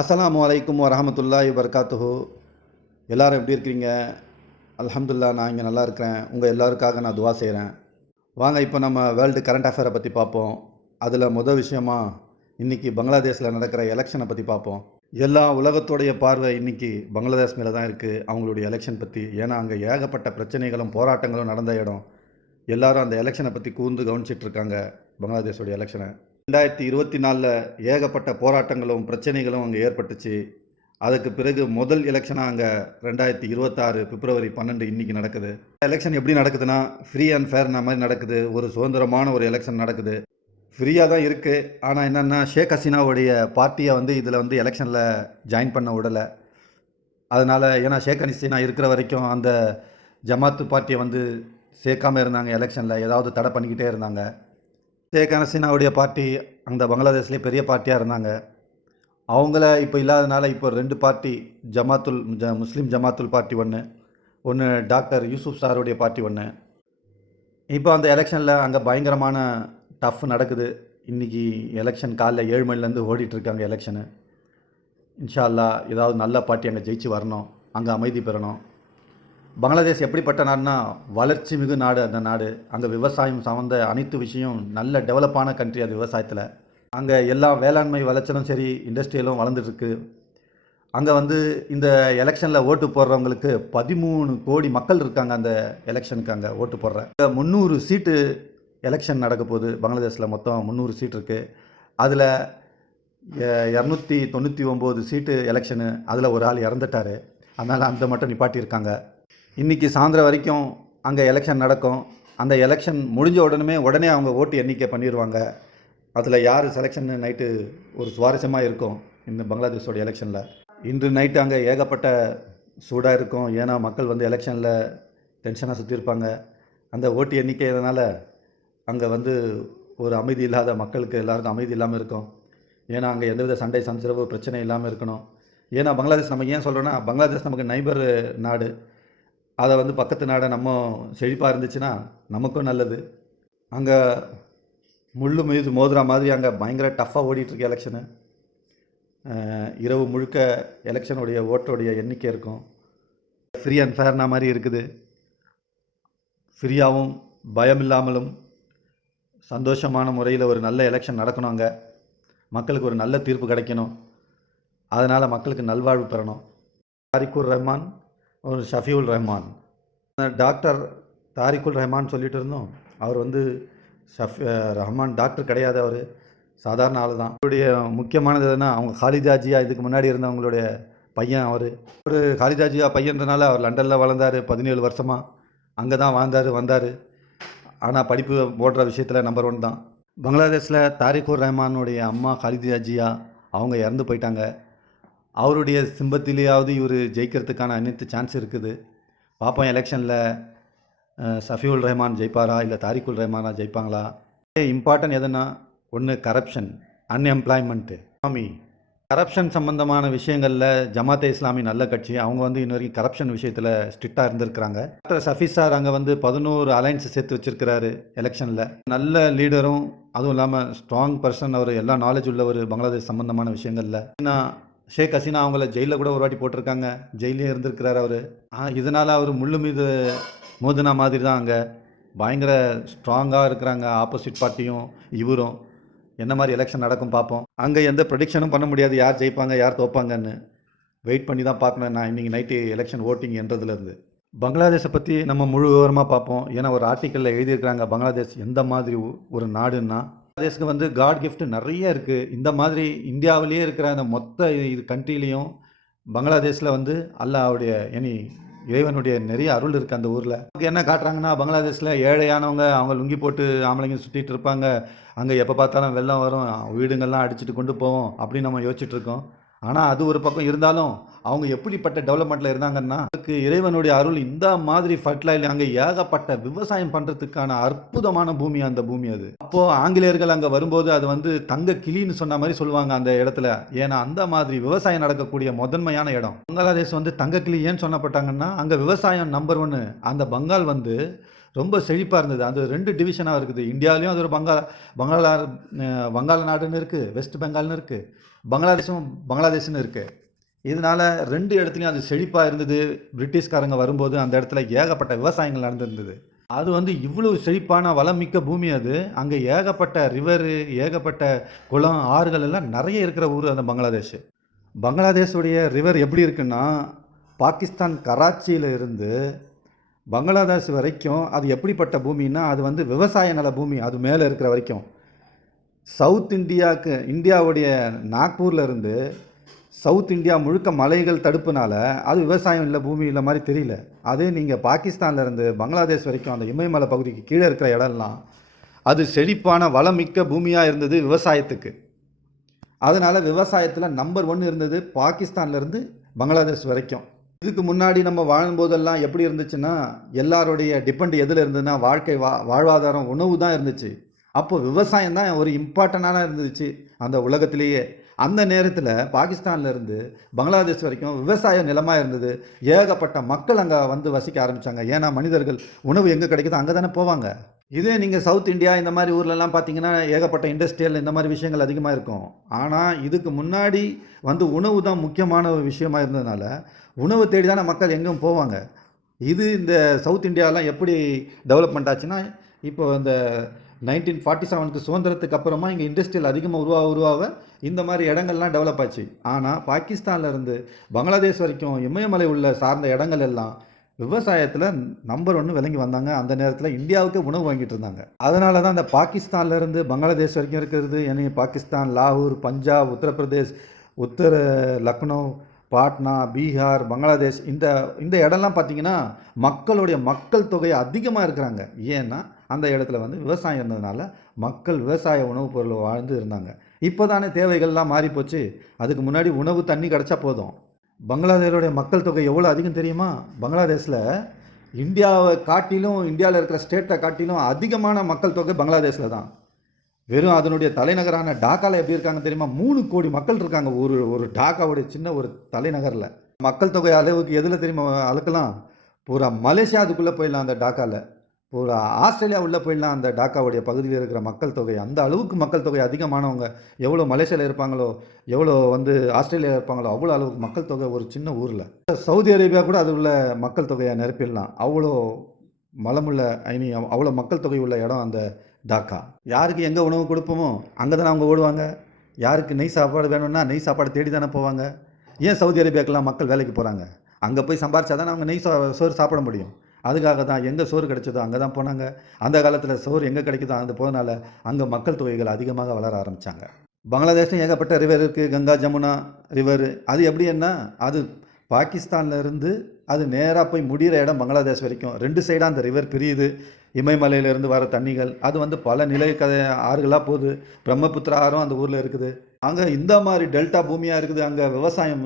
அஸ்லாம் வலைக்கம் வரஹமத்துல்லாஹி வபரகாத்துஹு. எல்லோரும் எப்படி இருக்கிறீங்க அலமதுல்லா நான் இங்கே நல்லா இருக்கிறேன். உங்கள் எல்லாருக்காக நான் துவா செய்கிறேன் வாங்க இப்போ நம்ம வேர்ல்டு கரண்ட் அஃபேரை பற்றி பார்ப்போம். அதில் முதல் விஷயமா இன்றைக்கி பங்களாதேஷில் நடக்கிற எலெக்ஷனை பற்றி பார்ப்போம். எல்லா உலகத்தோடைய பார்வை இன்றைக்கி பங்களாதேஷ் மேலே தான் இருக்குது அவங்களுடைய எலெக்ஷன் பற்றி ஏன்னா அங்கே ஏகப்பட்ட பிரச்சனைகளும் போராட்டங்களும் நடந்த இடம். எல்லாரும் அந்த எலெக்ஷனை பற்றி கூர்ந்து கவனிச்சிட்டு இருக்காங்க பங்களாதேஷோடைய எலெக்ஷனை. ரெண்டாயிரத்தி இருபத்தி நாலில் ஏகப்பட்ட போராட்டங்களும் பிரச்சனைகளும் அங்கே ஏற்பட்டுச்சு. அதுக்கு பிறகு முதல் எலெக்ஷனாக அங்கே ரெண்டாயிரத்தி இருபத்தாறு பிப்ரவரி பன்னெண்டு இன்றைக்கி நடக்குது. எலெக்ஷன் எப்படி நடக்குதுன்னா ஃப்ரீ அண்ட் ஃபேர்னா மாதிரி நடக்குது. ஒரு சுதந்திரமான ஒரு எலெக்ஷன் நடக்குது. ஃப்ரீயாக தான் இருக்குது ஆனால் என்னென்னா ஷேக் ஹசீனாவுடைய பார்ட்டியை வந்து இதில் வந்து எலெக்ஷனில் ஜாயின் பண்ண விடலை. அதனால் ஏன்னா ஷேக் ஹசீனா இருக்கிற வரைக்கும் அந்த ஜமாத்து பார்ட்டியை வந்து சேர்க்காம இருந்தாங்க எலெக்ஷனில் ஏதாவது தடை பண்ணிக்கிட்டே இருந்தாங்க. ஷேக் ஹசீனாவுடைய பார்ட்டி அந்த பங்களாதேஷ்லேயே பெரிய பார்ட்டியாக இருந்தாங்க. அவங்கள இப்போ இல்லாதனால இப்போ ரெண்டு பார்ட்டி ஜமாத்துல் ஜ முஸ்லீம் ஜமாத்துல் பார்ட்டி ஒன்று ஒன்று டாக்டர் யூசுப் சாருடைய பார்ட்டி ஒன்று இப்போ அந்த எலெக்ஷனில் அங்கே பயங்கரமான டஃப் நடக்குது. இன்றைக்கி எலெக்ஷன் காலைல ஏழு மணிலேருந்து ஓடிட்டுருக்காங்க எலெக்ஷனு. இன்ஷா அல்லாஹ் ஏதாவது நல்ல பார்ட்டி அங்கே ஜெயிச்சு வரணும். அங்கே அமைதி பெறணும். பங்களாதேஷ் எப்படிப்பட்ட நாடுனா வளர்ச்சி மிகு நாடு அந்த நாடு. அங்கே விவசாயம் சார்ந்த அனைத்து விஷயம் நல்ல டெவலப்பான கண்ட்ரி அது விவசாயத்தில். அங்கே எல்லா வேளாண்மை வளர்ச்சலும் சரி இண்டஸ்ட்ரியலும் வளர்ந்துட்டுருக்கு. அங்கே வந்து இந்த எலெக்ஷனில் ஓட்டு போடுறவங்களுக்கு பதிமூணு கோடி மக்கள் இருக்காங்க அந்த எலெக்ஷனுக்கு அங்கே ஓட்டு போடுற. முந்நூறு சீட்டு எலெக்ஷன் நடக்க போகுது. பங்களாதேஷில் மொத்தம் முந்நூறு சீட் இருக்குது அதில் இரநூத்தி தொண்ணூற்றி ஒம்பது சீட்டு எலெக்ஷனு அதில் ஒரு ஆள் இறந்துட்டார். அதனால் அந்த மட்டும் நிப்பாட்டியிருக்காங்க. இன்றைக்கி சாயந்தரம் வரைக்கும் அங்கே எலெக்ஷன் நடக்கும். அந்த எலெக்ஷன் முடிஞ்ச உடனே உடனே அவங்க ஓட்டு எண்ணிக்கை பண்ணிடுவாங்க அதில் யார் செலெக்ஷன் நைட்டு ஒரு சுவாரஸ்யமாக இருக்கும் இந்த பங்களாதேஷோட எலெக்ஷனில் இன்று நைட்டு அங்கே ஏகப்பட்ட சூடாக இருக்கும். ஏன்னா மக்கள் வந்து எலெக்ஷனில் டென்ஷனாக சுற்றி இருப்பாங்க. அந்த ஓட்டு எண்ணிக்கை இதனால் அங்கே வந்து ஒரு அமைதி இல்லாத மக்களுக்கு எல்லாருக்கும் அமைதி இல்லாமல் இருக்கும். ஏன்னா அங்கே எந்தவித சண்டை சஞ்சரவு பிரச்சனை இல்லாமல் இருக்கணும். ஏன்னா பங்களாதேஷ் நம்ம ஏன் சொல்கிறோன்னா பங்களாதேஷ் நமக்கு நைபர் நாடு. அதை வந்து பக்கத்து நாடை நம்ம செழிப்பாக இருந்துச்சுன்னா நமக்கும் நல்லது. அங்கே முள்ளு மீது மோதுற மாதிரி அங்கே பயங்கர டஃப்பாக ஓடிட்டுருக்கு எலெக்ஷனு இரவு முழுக்க எலெக்ஷனுடைய ஓட்டோடைய எண்ணிக்கை இருக்கும். ஃப்ரீ அண்ட் ஃபேர்னா மாதிரி இருக்குது. ஃப்ரீயாகவும் பயம் இல்லாமலும் சந்தோஷமான முறையில் ஒரு நல்ல எலெக்ஷன் நடக்கணும் அங்கே. மக்களுக்கு ஒரு நல்ல தீர்ப்பு கிடைக்கணும். அதனால் மக்களுக்கு நல்வாழ்வு பெறணும். ஹரிக்குர் ரஹ்மான் ஒரு ஷஃபியுல் ரஹ்மான். டாக்டர் தாரிக்குல் ரஹ்மான் சொல்லிட்டு இருந்தோம். அவர் வந்து ஷஃப் ரஹ்மான் டாக்டர் கிடையாது அவர். சாதாரண ஆள் தான். அவருடைய முக்கியமானது எதுனா அவங்க காலிதாஜியா இதுக்கு முன்னாடி இருந்தவங்களுடைய பையன் அவர். ஒரு காலிதாஜியா பையன்றனால அவர் லண்டனில் வளர்ந்தார் பதினேழு வருஷமாக அங்கே தான் வாழ்ந்தார் வந்தார். ஆனால் படிப்பு போடுற விஷயத்தில் நம்பர் ஒன் தான். பங்களாதேஷில் தாரிகூர் ரஹ்மானுடைய அம்மா காலிதாஜியா அவங்க இறந்து போயிட்டாங்க. அவருடைய சிம்பத்திலேயாவது இவர் ஜெயிக்கிறதுக்கான அனைத்து சான்ஸ் இருக்குது. பார்ப்போம் எலெக்ஷனில் சஃபியுல் ரஹ்மான் ஜெயிப்பாரா இல்லை தாரிக்குல் ரஹ்மானா ஜெயிப்பாங்களா? இம்பார்ட்டன்ட் எதுனா ஒன்று கரப்ஷன் அன்எம்ப்ளாய்மெண்ட்டு சாமி கரப்ஷன் சம்பந்தமான விஷயங்களில் ஜமாத்தே இஸ்லாமி நல்ல கட்சி. அவங்க வந்து இன்ன வரைக்கும் கரப்ஷன் விஷயத்தில் ஸ்ட்ரிக்டாக இருந்திருக்கிறாங்க. டாக்டர் சஃபி சார் அங்கே வந்து பதினோரு அலைன்ஸ் சேர்த்து வச்சிருக்கிறாரு எலெக்ஷனில் நல்ல லீடரும் அதுவும் இல்லாமல் ஸ்ட்ராங் பர்சன் அவர் எல்லா நாலேஜ் உள்ளவர் பங்களாதேஷ் சம்மந்தமான விஷயங்களில். ஏன்னா ஷேக் ஹசீனா அவங்கள ஜெயிலில் கூட ஒரு வாட்டி போட்டிருக்காங்க. ஜெயிலே இருந்திருக்கிறார் அவர். இதனால் அவர் முள்ளு மீது மோதினா மாதிரி தான் அங்கே. பயங்கர ஸ்ட்ராங்காக இருக்கிறாங்க ஆப்போசிட் பார்ட்டியும் இவரும். என்ன மாதிரி எலெக்ஷன் நடக்கும் பார்ப்போம் அங்கே எந்த ப்ரடிக்ஷனும் பண்ண முடியாது. யார் ஜெயிப்பாங்க யார் தோப்பாங்கன்னு. வெயிட் பண்ணி தான் பார்க்கணும். நான் இன்றைக்கி நைட்டு எலெக்ஷன் ஓட்டிங் என்றதுலேருந்து. பங்களாதேஷை பற்றி நம்ம முழு விவரமாக பார்ப்போம் ஏன்னா ஒரு ஆர்டிக்கலில் எழுதியிருக்கிறாங்க. பங்களாதேஷ் எந்த மாதிரி ஒரு நாடுன்னா பங்களாதேஷ்க்கு வந்து காட் கிஃப்ட் நிறைய இருக்குது இந்த மாதிரி இந்தியாவிலேயே இருக்கிற அந்த மொத்த இது கண்ட்ரிலையும் பங்களாதேஷில் வந்து அல்லாவுடைய எனி இறைவனுடைய நிறைய அருள் இருக்குது அந்த ஊரில். நமக்கு என்ன காட்டுறாங்கன்னா பங்களாதேஷில் ஏழையானவங்க அவங்க லுங்கி போட்டு ஆம்பளைங்க சுற்றிட்டு இருப்பாங்க. அங்கே எப்போ பார்த்தாலும் வெள்ளம் வரும் வீடுங்கள்லாம் அடிச்சுட்டு கொண்டு போவோம் அப்படின்னு நம்ம யோசிச்சுட்ருக்கோம் ஆனால் அது ஒரு பக்கம் இருந்தாலும் அவங்க எப்படிப்பட்ட டெவலப்மெண்ட்டில் இருந்தாங்கன்னா அதுக்கு இறைவனுடைய அருள் இந்த மாதிரி ஃபர்டிலைல் அங்கே ஏகப்பட்ட விவசாயம் பண்ணுறதுக்கான அற்புதமான பூமி அந்த பூமி அது. அப்போது ஆங்கிலேயர்கள் அங்கே வரும்போது அது வந்து தங்க கிளின்னு சொன்ன மாதிரி சொல்லுவாங்க அந்த இடத்துல. ஏன்னா அந்த மாதிரி விவசாயம் நடக்கக்கூடிய முதன்மையான இடம். பங்களாதேஷ் வந்து தங்க கிளி ஏன் சொன்னப்பட்டாங்கன்னா அங்கே விவசாயம் நம்பர் ஒன்று அந்த பங்கால் வந்து ரொம்ப செழிப்பாக இருந்தது. அது ரெண்டு டிவிஷனாக இருக்குது. இந்தியாவிலையும் அது ஒரு பங்கா பங்களா வங்காள நாடுன்னு இருக்குது வெஸ்ட் பெங்கால்னு இருக்குது பங்களாதேஷும் பங்களாதேஷ்னு இருக்குது இதனால் ரெண்டு இடத்துலையும் அது செழிப்பாக இருந்தது. பிரிட்டிஷ்காரங்க வரும்போது அந்த இடத்துல ஏகப்பட்ட விவசாயங்கள் நடந்திருந்தது. அது வந்து இவ்வளவு செழிப்பான வளமிக்க பூமி அது. அங்கே ஏகப்பட்ட ரிவரு ஏகப்பட்ட குளம் ஆறுகள் எல்லாம் நிறைய இருக்கிற ஊர் அந்த பங்களாதேஷ். பங்களாதேஷுடைய ரிவர் எப்படி இருக்குன்னா பாகிஸ்தான் கராச்சியில் இருந்து பங்களாதேஷ் வரைக்கும் அது எப்படிப்பட்ட பூமின்னா அது வந்து விவசாய நல பூமி. அது மேலே இருக்கிற வரைக்கும். சவுத் இந்தியாவுக்கு இந்தியாவுடைய நாக்பூரில் இருந்து சவுத் இந்தியா முழுக்க மலைகள் தடுப்புனால அது விவசாயம் இல்லை பூமி இல்லை மாதிரி தெரியல. அதே நீங்கள் பாகிஸ்தான்லேருந்து பங்களாதேஷ் வரைக்கும் அந்த இமயமலை பகுதிக்கு கீழே இருக்கிற இடம்லாம் அது செழிப்பான வளமிக்க பூமியாக இருந்தது விவசாயத்துக்கு. அதனால் விவசாயத்தில் நம்பர் ஒன் இருந்தது பாகிஸ்தான்லேருந்து பங்களாதேஷ் வரைக்கும். இதுக்கு முன்னாடி நம்ம வாழும்போதெல்லாம் எப்படி இருந்துச்சுன்னா எல்லாருடைய டிபெண்ட் எதில் இருந்ததுன்னா வாழ்க்கை வா வாழ்வாதாரம் உணவு தான் இருந்துச்சு. அப்போ விவசாயம் தான் ஒரு இம்பார்ட்டண்டான இருந்துச்சு அந்த உலகத்திலேயே. அந்த நேரத்தில் பாகிஸ்தான்லேருந்து பங்களாதேஷ் வரைக்கும் விவசாய நிலமாக இருந்தது. ஏகப்பட்ட மக்கள் அங்கே வந்து வசிக்க ஆரம்பித்தாங்க ஏன்னா மனிதர்கள் உணவு எங்கே கிடைக்குதோ அங்கே தானே போவாங்க. இதே நீங்கள் சவுத் இந்தியா இந்த மாதிரி ஊர்லலாம் பார்த்தீங்கன்னா ஏகப்பட்ட இண்டஸ்ட்ரியல் இந்த மாதிரி விஷயங்கள் அதிகமாக இருக்கும். ஆனால் இதுக்கு முன்னாடி வந்து உணவு தான் முக்கியமான ஒரு விஷயமா இருந்ததுனால உணவு தேடி தானே மக்கள் எங்கேயும் போவாங்க. இது இந்த சவுத் இந்தியாலாம் எப்படி டெவலப்மெண்ட் ஆச்சுன்னா இப்போ இந்த நைன்டீன் ஃபார்ட்டி செவனுக்கு சுதந்திரத்துக்கு அப்புறமா இங்கே இண்டஸ்ட்ரியல் அதிகமாக உருவாக உருவாக இந்த மாதிரி இடங்கள்லாம் டெவலப் ஆச்சு. ஆனால் பாகிஸ்தான்லேருந்து பங்களாதேஷ் வரைக்கும் இமயமலை உள்ள சார்ந்த இடங்கள் எல்லாம் விவசாயத்தில் நம்பர் ஒன்று விளங்கி வந்தாங்க. அந்த நேரத்தில் இந்தியாவுக்கு உணவு வாங்கிட்டு இருந்தாங்க. அதனால தான் அந்த பாகிஸ்தான்லேருந்து பங்களாதேஷ் வரைக்கும் இருக்கிறது என்னை பாகிஸ்தான் லாகூர் பஞ்சாப் உத்தரப்பிரதேஷ் உத்தர லக்னோ பாட்னா பீகார் பங்களாதேஷ் இந்த இந்த இடம்லாம் பார்த்திங்கன்னா மக்களுடைய மக்கள் தொகை அதிகமாக இருக்கிறாங்க. ஏன்னா அந்த இடத்துல வந்து விவசாயம் இருந்ததுனால மக்கள் விவசாய உணவுப் பொருள் வாழ்ந்து இருந்தாங்க. இப்போ தானே தேவைகள்லாம் மாறிப்போச்சு. அதுக்கு முன்னாடி உணவு தண்ணி கிடச்சா போதும். பங்களாதேஷோடைய மக்கள் தொகை எவ்வளோ அதிகம் தெரியுமா? பங்களாதேஷில் இந்தியாவை காட்டிலும் இந்தியாவில் இருக்கிற ஸ்டேட்டை காட்டிலும் அதிகமான மக்கள் தொகை பங்களாதேஷில் தான். வெறும் அதனுடைய தலைநகரான டாக்காவில் எப்படி இருக்காங்க தெரியுமா? மூணு கோடி மக்கள் இருக்காங்க ஒரு ஒரு டாக்காவுடைய சின்ன ஒரு தலைநகரில். மக்கள் தொகை அளவுக்கு எதில் தெரியுமா? அளக்கலாம். பூரா மலேசியா அதுக்குள்ளே போயிடலாம் அந்த டாக்காவில். ஒரு ஆஸ்திரேலியா உள்ளே போயிடலாம் அந்த டாக்காவுடைய பகுதியில் இருக்கிற மக்கள் தொகை அந்த அளவுக்கு மக்கள் தொகை அதிகமானவங்க எவ்வளோ மலேசியாவில் இருப்பாங்களோ எவ்வளோ வந்து ஆஸ்திரேலியா இருப்பாங்களோ அவ்வளோ அளவுக்கு மக்கள் தொகை ஒரு சின்ன ஊரில். சவுதி அரேபியா கூட அது உள்ள மக்கள் தொகையை நிரப்பிடலாம். அவ்வளோ மலமுள்ள ஐ மீன் அவ்வளோ மக்கள் தொகை உள்ள இடம் அந்த டாக்கா. யாருக்கு எங்கே உணவு கொடுப்போமோ அங்கே தானே அவங்க ஓடுவாங்க. யாருக்கு நெய் சாப்பாடு வேணும்னா நெய் சாப்பாடு தேடி தானே போவாங்க. ஏன் சவுதி அரேபியாக்கெல்லாம் மக்கள் வேலைக்கு போகிறாங்க அங்கே போய் சம்பாரிச்சா தானே அவங்க நெய் சோறு சாப்பிட முடியும். அதுக்காக தான் எங்கே சோறு கிடைச்சதோ அங்கே தான் போனாங்க. அந்த காலத்தில் சோறு எங்கே கிடைக்குதோ அந்த போனால அங்கே மக்கள் தொகைகள் அதிகமாக வளர ஆரம்பித்தாங்க பங்களாதேஷ்லையும் ஏகப்பட்ட ரிவர் இருக்குது கங்கா ஜமுனா ரிவர் அது எப்படி என்ன அது பாகிஸ்தான்லேருந்து அது நேராக போய் முடிகிற இடம் பங்களாதேஷ் வரைக்கும். ரெண்டு சைடாக அந்த ரிவர் பிரியுது. இமயமலையிலேருந்து வர தண்ணிகள் அது வந்து பல நிலை கதை ஆறுகளாக போகுது. பிரம்மபுத்திரா ஆறும் அந்த ஊரில் இருக்குது. அங்கே இந்த மாதிரி டெல்டா பூமியாக இருக்குது. அங்கே விவசாயம்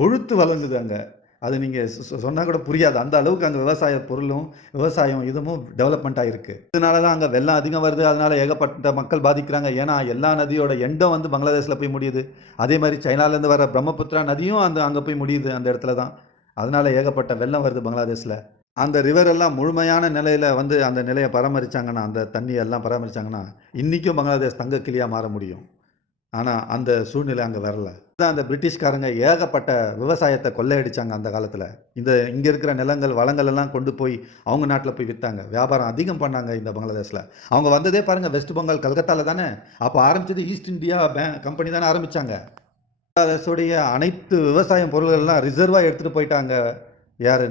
கொழுத்து வளர்ந்துது அங்கே. அது நீங்கள் சொன்னால் கூட புரியாது. அந்த அளவுக்கு அங்கே விவசாய பொருளும் விவசாயம் இதுவும் டெவலப்மெண்ட் ஆகிருக்கு இதனால தான் அங்கே வெள்ளம் அதிகம் வருது. அதனால் ஏகப்பட்ட மக்கள் பாதிக்கிறாங்க. ஏன்னா எல்லா நதியோட எண்டம் வந்து பங்களாதேஷில் போய் முடியுது. அதே மாதிரி சைனாலேருந்து வர பிரம்மபுத்திரா நதியும் அந்த அங்கே போய் முடியுது அந்த இடத்துல தான். அதனால் ஏகப்பட்ட வெள்ளம் வருது பங்களாதேஷில். அந்த ரிவர் எல்லாம் முழுமையான நிலையில் வந்து அந்த நிலையை பராமரித்தாங்கன்னா அந்த தண்ணியெல்லாம் எல்லாம் பராமரிச்சாங்கன்னா இன்றைக்கும் பங்களாதேஷ் தங்க கிளியாக மாற முடியும். ஆனால் அந்த சூழ்நிலை அங்கே வரல. தான் அந்த பிரிட்டிஷ்காரங்க ஏகப்பட்ட விவசாயத்தை கொள்ளையடிச்சாங்க அந்த காலத்தில். இந்த இங்கே இருக்கிற நிலங்கள் வளங்கள் எல்லாம் கொண்டு போய் அவங்க நாட்டில் போய் விற்றாங்க வியாபாரம் அதிகம் பண்ணாங்க இந்த பங்களாதேஷில். அவங்க வந்ததே பாருங்கள் வெஸ்ட் பெங்கால் கல்கத்தாவில் தானே. அப்போ ஆரம்பிச்சது ஈஸ்ட் இந்தியா பே கம்பெனி தானே ஆரம்பித்தாங்க பங்களாதேஷுடைய அனைத்து விவசாயம் பொருள்கள்லாம் ரிசர்வாக எடுத்துகிட்டு போயிட்டாங்க. யார்?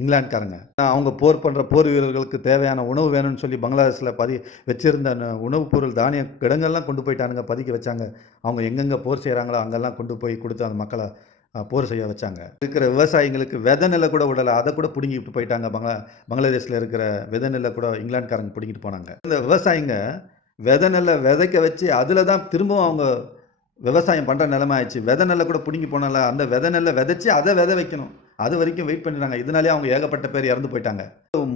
இங்கிலாந்துக்காரங்க. அவங்க போர் பண்ணுற போர் வீரர்களுக்கு தேவையான உணவு வேணும்னு சொல்லி பங்களாதேஷில் பதி வச்சுருந்த உணவுப் பொருள் தானிய கிடங்கள்லாம் கொண்டு போயிட்டானுங்க பதுக்கி வச்சாங்க. அவங்க எங்கெங்கே போர் செய்கிறாங்களோ அங்கெல்லாம் கொண்டு போய் கொடுத்து அந்த மக்களை போர் செய்ய வச்சாங்க. இருக்கிற விவசாயிங்களுக்கு விதை நெல்லை கூட விடலை. அதை கூட பிடுங்கிட்டு போயிட்டாங்க பங்களா பங்களாதேஷில் இருக்கிற வித நெல்லை கூட இங்கிலாந்துக்காரங்க பிடுங்கிட்டு போனாங்க. இந்த விவசாயிங்க விதை நெல்லை விதைக்க வச்சு அதில் தான் திரும்பவும் அவங்க விவசாயம் பண்ணுற நிலமை ஆயிடுச்சு. விதை நெல்லை கூட பிடுங்கி போனால அந்த விதை நெல்லை விதைச்சி அதை விதை வைக்கணும். அது வரைக்கும் வெயிட் பண்ணிடுறாங்க இதனாலே அவங்க ஏகப்பட்ட பேர் இறந்து போயிட்டாங்க.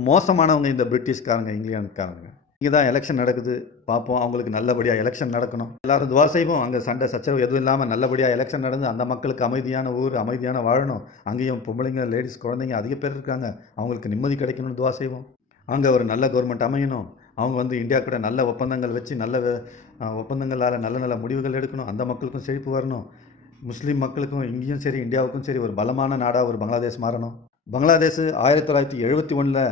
மோசமானவங்க இந்த பிரிட்டிஷ்காரங்க இங்கிலாந்துக்காரங்க. இங்கே தான் எலெக்ஷன் நடக்குது. பார்ப்போம். அவங்களுக்கு நல்லபடியாக எலெக்ஷன் நடக்கணும். எல்லாரும் துவா செய்வோம். அங்கே சண்டை சச்சரவு எதுவும் இல்லாமல் நல்லபடியாக எலெக்ஷன் நடந்து அந்த மக்களுக்கு அமைதியான ஊர் அமைதியான வாழணும். அங்கேயும் பொம்பளைங்க லேடிஸ் குழந்தைங்க அதிக பேர் இருக்காங்க. அவங்களுக்கு நிம்மதி கிடைக்கணும்னு துவா செய்வோம். அங்கே ஒரு நல்ல கவர்மெண்ட் அமையணும். அவங்க வந்து இந்தியா கூட நல்ல ஒப்பந்தங்கள் வச்சு நல்ல ஒப்பந்தங்களால் நல்ல நல்ல முடிவுகள் எடுக்கணும். அந்த மக்களுக்கும் செழிப்பு வரணும். முஸ்லீம் மக்களுக்கும் இங்கேயும் சரி இந்தியாவுக்கும் சரி ஒரு பலமான நாடாக ஒரு பங்களாதேஷ் மாறணும். பங்களாதேஷ் ஆயிரத்தி தொள்ளாயிரத்தி எழுபத்தி ஒன்றில்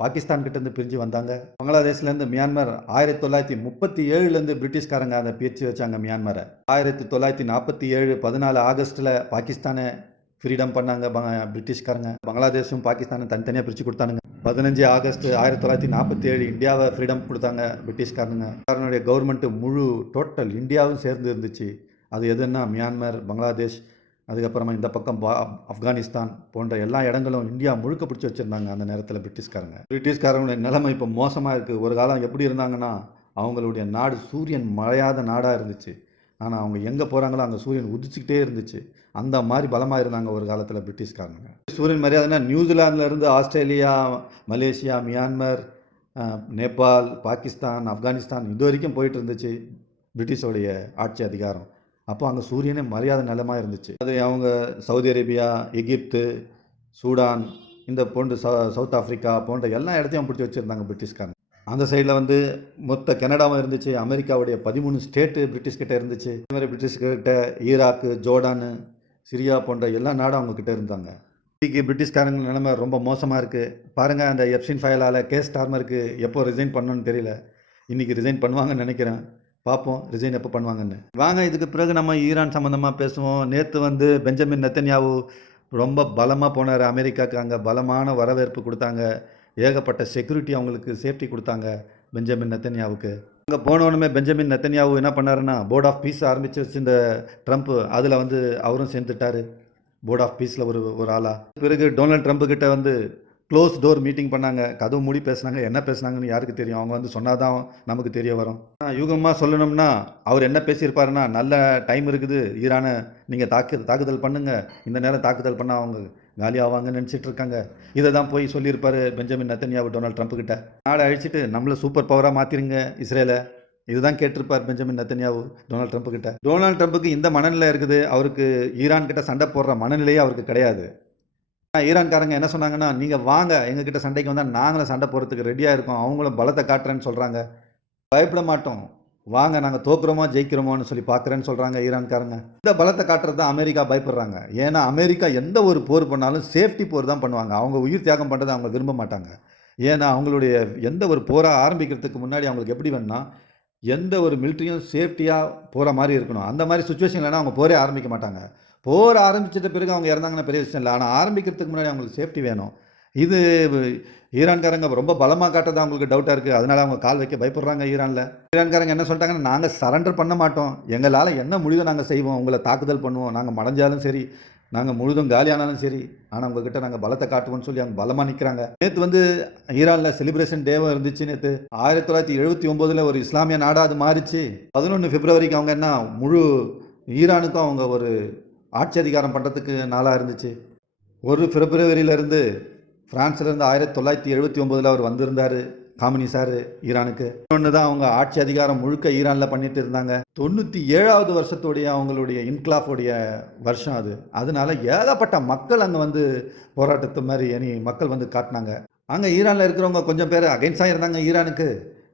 பாகிஸ்தான் கிட்டேருந்து பிரிஞ்சு வந்தாங்க. பங்களாதேஷ்லேருந்து மியான்மர் ஆயிரத்தி தொள்ளாயிரத்தி முப்பத்தி ஏழுலேருந்து பிரிட்டிஷ்காரங்க அதை பிரித்து வச்சாங்க மியான்மரை. ஆயிரத்தி தொள்ளாயிரத்தி நாற்பத்தி ஏழு பதினாலு ஆகஸ்ட்டில் பாகிஸ்தானை ஃப்ரீடம் பண்ணாங்க பிரிட்டிஷ்காரங்க. பங்களாதேஷும் பாகிஸ்தானும் தனித்தனியாக பிரித்து கொடுத்தானுங்க. பதினஞ்சு ஆகஸ்ட் ஆயிரத்தி தொள்ளாயிரத்தி நாற்பத்தி ஏழு இந்தியாவை ஃப்ரீடம் கொடுத்தாங்க பிரிட்டிஷ்காரனுங்க. காரனுடைய கவர்மெண்ட்டு முழு டோட்டல் இந்தியாவும் சேர்ந்து இருந்துச்சு. அது எதுன்னா மியான்மர் பங்களாதேஷ் அதுக்கப்புறமா இந்த பக்கம் பா ஆப்கானிஸ்தான் போன்ற எல்லா இடங்களும் இந்தியா முழுக்க பிடிச்சி வச்சுருந்தாங்க அந்த நேரத்தில் பிரிட்டிஷ்காரங்க. பிரிட்டிஷ்காரங்களுடைய நிலைமை இப்போ மோசமாக இருக்குது ஒரு காலம் எப்படி இருந்தாங்கன்னா அவங்களுடைய நாடு சூரியன் மழையாத நாடாக இருந்துச்சு. ஆனால் அவங்க எங்கே போகிறாங்களோ அங்கே சூரியன் உதிச்சுக்கிட்டே இருந்துச்சு. அந்த மாதிரி பலமாக இருந்தாங்க ஒரு காலத்தில் பிரிட்டிஷ்காரங்க. சூரியன் மரியாதைனா நியூசிலாந்துலேருந்து Australia Malaysia Myanmar Nepal Pakistan Afghanistan இது வரைக்கும் போயிட்டு இருந்துச்சு பிரிட்டிஷோடைய ஆட்சி அதிகாரம். அப்போ அங்கே சூரியனே மரியாதை நிலமாக இருந்துச்சு. அது அவங்க சவுதி அரேபியா எகிப்து சூடான் இந்த போன்ற ச சவுத் ஆஃப்ரிக்கா போன்ற எல்லா இடத்தையும் பிடிச்சி வச்சுருந்தாங்க பிரிட்டிஷ்காரங்க. அந்த சைடில் வந்து மொத்த கனடாவும் இருந்துச்சு அமெரிக்காவுடைய பதிமூணு ஸ்டேட்டு பிரிட்டிஷ்கிட்ட இருந்துச்சு. அதே மாதிரி பிரிட்டிஷ்கிட்ட ஈராக்கு ஜோர்டானு சிரியா போன்ற எல்லா நாடும் அவங்கக்கிட்ட இருந்தாங்க. இன்றைக்கி பிரிட்டிஷ்காரங்க நிலைமை ரொம்ப மோசமாக இருக்குது பாருங்கள் அந்த எப்சின் ஃபயலால் கேஸ் ஸ்டார்மருக்கு எப்போ ரிசைன் பண்ணணும்னு தெரியல. இன்றைக்கி ரிசைன் பண்ணுவாங்கன்னு நினைக்கிறேன். பார்ப்போம் ரிசைன் எப்போ பண்ணுவாங்கன்னு. வாங்க இதுக்கு பிறகு நம்ம ஈரான் சம்மந்தமாக பேசுவோம். நேற்று வந்து பெஞ்சமின் நெத்தன்யாவு ரொம்ப பலமாக போனார். அமெரிக்காவுக்கு அங்கே பலமான வரவேற்பு கொடுத்தாங்க. ஏகப்பட்ட செக்யூரிட்டி அவங்களுக்கு சேஃப்டி கொடுத்தாங்க பெஞ்சமின் நெத்தன்யாவுக்கு. அங்கே போனவனுமே பெஞ்சமின் நெத்தன்யாவு என்ன பண்ணாருன்னா போர்ட் ஆஃப் பீஸ் ஆரம்பித்து வச்சிருந்த இந்த ட்ரம்ப் அதில் வந்து அவரும் சேர்ந்துட்டார். போர்ட் ஆஃப் பீஸில் ஒரு ஒரு ஆளாக பிறகு டொனால்ட் ட்ரம்ப் கிட்ட வந்து க்ளோஸ் டோர் மீட்டிங் பண்ணாங்க. கதவு மூடி பேசுனாங்க. என்ன பேசுனாங்கன்னு யாருக்கு தெரியும்? அவங்க வந்து சொன்னால் தான் நமக்கு தெரிய வரும். யூகமாக சொல்லணும்னா அவர் என்ன பேசியிருப்பாருன்னா நல்ல டைம் இருக்குது. ஈரானை நீங்கள் தாக்கு தாக்குதல் பண்ணுங்கள் இந்த நேரம் தாக்குதல் பண்ணால் அவங்க காலி ஆவாங்கன்னு நினச்சிட்டு இருக்காங்க இதை தான் போய் சொல்லியிருப்பாரு பெஞ்சமின் நத்தன்யாவு டொனால்ட் ட்ரம்ப் கிட்ட நாடை அழிச்சிட்டு நம்மளை சூப்பர் பவராக மாற்றிருங்க இஸ்ரேலை. இதுதான் கேட்டிருப்பார் பெஞ்சமின் நத்தன்யாவு டொனால்ட் ட்ரம்ப் கிட்ட டொனால்ட் ட்ரம்ப்புக்கு இந்த மனநிலை இருக்குது. அவருக்கு ஈரான் கிட்ட சண்டை போடுற மனநிலையே அவருக்கு கிடையாது. ஈரான்காரங்க என்ன சொன்னாங்கன்னா நீங்கள் வாங்க எங்ககிட்ட சண்டைக்கு வந்தால் நாங்களும் சண்டை போகிறதுக்கு ரெடியாக இருக்கோம். அவங்களும் பலத்தை காட்டுறேன்னு சொல்கிறாங்க பயப்பட மாட்டோம். வாங்க நாங்கள் தோக்குறோமோ ஜெயிக்கிறோமான்னு சொல்லி பார்க்குறேன்னு சொல்கிறாங்க ஈரான்காரங்க. இந்த பலத்தை காட்டுறது தான் அமெரிக்கா பயப்படுறாங்க. ஏன்னா அமெரிக்கா எந்த ஒரு போர் பண்ணாலும் சேஃப்டி போர் தான் பண்ணுவாங்க. அவங்க உயிர் தியாகம் பண்ணுறதை அவங்க விரும்ப மாட்டாங்க. ஏன்னா அவங்களுடைய எந்த ஒரு போராக ஆரம்பிக்கிறதுக்கு முன்னாடி அவங்களுக்கு எப்படி வேணும்னா எந்த ஒரு மிலிட்ரியும் சேஃப்டியாக போகிற மாதிரி இருக்கணும். அந்த மாதிரி சுச்சுவேஷன் இல்லைன்னா அவங்க போரே ஆரம்பிக்க மாட்டாங்க. போர் ஆரம்பிச்சிட்ட பிறகு அவங்க இறந்தாங்கன்னா பெரிய விஷயம் இல்லை. ஆனால் ஆரம்பிக்கிறதுக்கு முன்னாடி அவங்களுக்கு சேஃப்டி வேணும். இது ஈரான்காரங்க ரொம்ப பலமாக காட்டுறது அவங்களுக்கு டவுட்டாக இருக்குது அதனால் அவங்க கால் வைக்க பயப்படுறாங்க ஈரானில். ஈரான்காரங்க என்ன சொல்லிட்டாங்கன்னா நாங்கள் சரண்டர் பண்ண மாட்டோம். எங்களால் என்ன முடியுதோ நாங்கள் செய்வோம் உங்களை தாக்குதல் பண்ணுவோம். நாங்கள் மடைஞ்சாலும் சரி நாங்கள் முழுதும் காலியானாலும் சரி ஆனால் உங்ககிட்ட நாங்கள் பலத்தை காட்டுவோம்னு சொல்லி அவங்க பலமாக நிற்கிறாங்க நேற்று வந்து ஈரானில் செலிப்ரேஷன் டேவும் இருந்துச்சு நேற்று ஆயிரத்தி தொள்ளாயிரத்தி எழுபத்தி ஒம்போதில் ஒரு இஸ்லாமிய நாடாக அது மாறிச்சு. பதினொன்று பிப்ரவரிக்கு அவங்க என்ன முழு ஈரானுக்கும் அவங்க ஒரு ஆட்சி அதிகாரம் பண்ணுறதுக்கு நாளாக இருந்துச்சு. ஒரு பிப்ரவரியிலேருந்து ஃப்ரான்ஸ்லேருந்து ஆயிரத்தி தொள்ளாயிரத்தி எழுபத்தி ஒம்போதில் அவர் வந்திருந்தார் காமினிசார் ஈரானுக்கு. இன்னொன்று தான் அவங்க ஆட்சி அதிகாரம் முழுக்க ஈரானில் பண்ணிட்டு இருந்தாங்க. தொண்ணூற்றி ஏழாவது வருஷத்துடைய அவங்களுடைய இன்க்லாஃபுடைய வருஷம் அது. அதனால ஏகப்பட்ட மக்கள் அங்கே வந்து போராட்டத்து மாதிரி அணி மக்கள் வந்து காட்டினாங்க. அங்கே ஈரானில் இருக்கிறவங்க கொஞ்சம் பேர் அகைன்ஸ்டாக இருந்தாங்க ஈரானுக்கு.